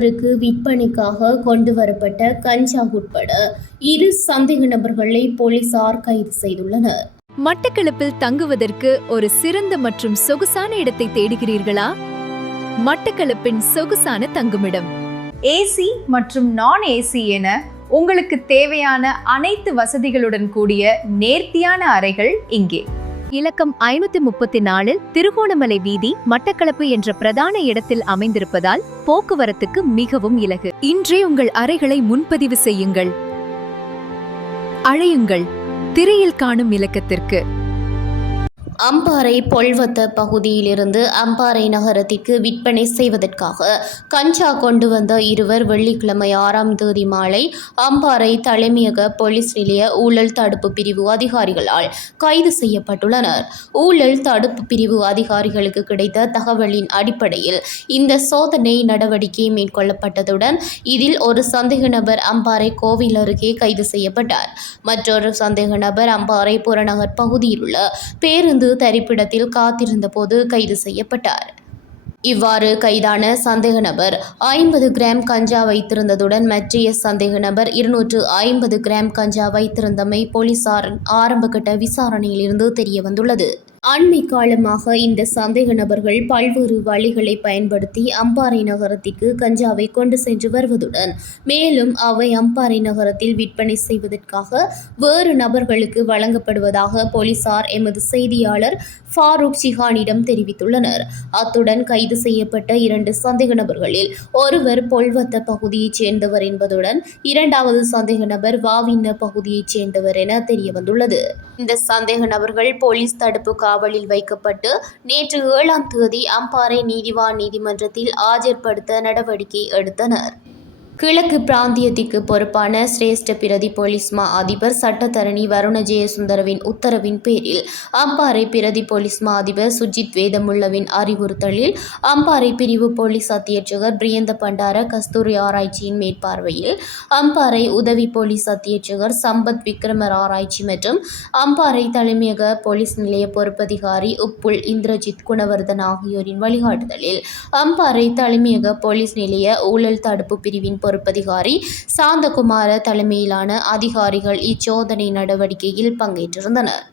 இருவருக்கு விற்பனைக்காக கொண்டு வரப்பட்ட கஞ்சா உட்பட 2 சந்தேக நபர்களை போலீசார் கைது செய்துள்ளனர். மட்டக்களப்பில் தங்குவதற்கு ஒரு சிறந்த மற்றும் சொகுசான இடத்தை தேடுகிறீர்களா? மட்டக்களப்பின் சொகுசான தங்குமிடம். ஏசி மற்றும் நான் ஏசி என உங்களுக்கு தேவையான அனைத்து வசதிகளுடன் கூடிய நேர்த்தியான அறைகள் இங்கே. இலக்கம் 534 திருகோணமலை வீதி, மட்டக்களப்பு என்ற பிரதான இடத்தில் அமைந்திருப்பதால் போக்குவரத்துக்கு மிகவும் இலகு. இன்றே உங்கள் அறைகளை முன்பதிவு செய்யுங்கள். அழையுங்கள் திரையில் காணும் இலக்கத்திற்கு. அம்பாறை பொல்வத்த பகுதியிலிருந்து அம்பாறை நகரத்திற்கு விற்பனை செய்வதற்காக கஞ்சா கொண்டு வந்த இருவர் வெள்ளிக்கிழமை 6ஆம் தேதி மாலை அம்பாறை தலைமையக போலீஸ் நிலைய ஊழல் தடுப்பு பிரிவு அதிகாரிகளால் கைது செய்யப்பட்டுள்ளனர். ஊழல் தடுப்பு பிரிவு அதிகாரிகளுக்கு கிடைத்த தகவலின் அடிப்படையில் இந்த சோதனை நடவடிக்கை மேற்கொள்ளப்பட்டதுடன் இதில் ஒரு சந்தேக நபர் அம்பாறை கோவில் அருகே கைது செய்யப்பட்டார். மற்றொரு சந்தேக நபர் அம்பாறை புறநகர் பகுதியில் உள்ள பேருந்து தரிப்பிடத்தில் காத்திருந்த போது கைது செய்யப்பட்டார். இவ்வாறு கைதான சந்தேக நபர் 50 கிராம் கஞ்சா வைத்திருந்ததுடன் மற்றைய சந்தேக நபர் 250 கிராம் கஞ்சா வைத்திருந்தமை போலீசாரின் ஆரம்பகட்ட விசாரணையில் இருந்து தெரிய வந்துள்ளது. அண்மை காலமாக இந்த சந்தேக நபர்கள் பல்வேறு வழிகளை பயன்படுத்தி அம்பாறை நகரத்திற்கு கஞ்சாவை கொண்டு சென்று வருவதுடன் மேலும் அவை அம்பாறை நகரத்தில் விற்பனை செய்வதற்காக வேறு நபர்களுக்கு வழங்கப்படுவதாக போலீசார் எமது செய்தியாளர் ஃபாரூக் சிஹானிடம் தெரிவித்துள்ளனர். அத்துடன் கைது செய்யப்பட்ட 2 சந்தேக நபர்களில் ஒருவர் பொல்வத்த பகுதியைச் சேர்ந்தவர் என்பதுடன் 2வது சந்தேக நபர் வாவின்ன பகுதியைச் சேர்ந்தவர் என தெரியவந்துள்ளது. இந்த சந்தேக நபர்கள் போலீஸ் தடுப்பு காவலில் வைக்கப்பட்டு நேற்று 7ஆம் தேதி அம்பாறை நீதிவான் நீதிமன்றத்தில் ஆஜர்படுத்த நடவடிக்கை எடுத்தனர். கிழக்கு பிராந்தியத்திற்கு பொறுப்பான சிரேஷ்ட பிரதி போலீஸ் மா அதிபர் சட்டத்தரணி வருண ஜெயசுந்தரவின் உத்தரவின் பேரில் அம்பாறை பிரதி போலீஸ் மா அதிபர் சுஜித் வேதமுள்ளவின் அறிவுறுத்தலில் அம்பாறை பிரிவு போலீஸ் அத்தியட்சகர் பிரியந்த பண்டார கஸ்தூரி ஆராய்ச்சியின் மேற்பார்வையில் அம்பாறை உதவி போலீஸ் அத்தியட்சகர் சம்பத் விக்ரமர் ஆராய்ச்சி மற்றும் அம்பாறை தலைமையக போலீஸ் நிலைய பொறுப்பதிகாரி உப்புல் இந்திரஜித் குணவர்தன் ஆகியோரின் வழிகாட்டுதலில் அம்பாறை தலைமையக போலீஸ் நிலைய ஊழல் தடுப்பு பிரிவின் பொறுப்பதிகாரி சாந்தகுமார தலைமையிலான அதிகாரிகள் இச்சோதனை நடவடிக்கையில் பங்கேற்றிருந்தனர்.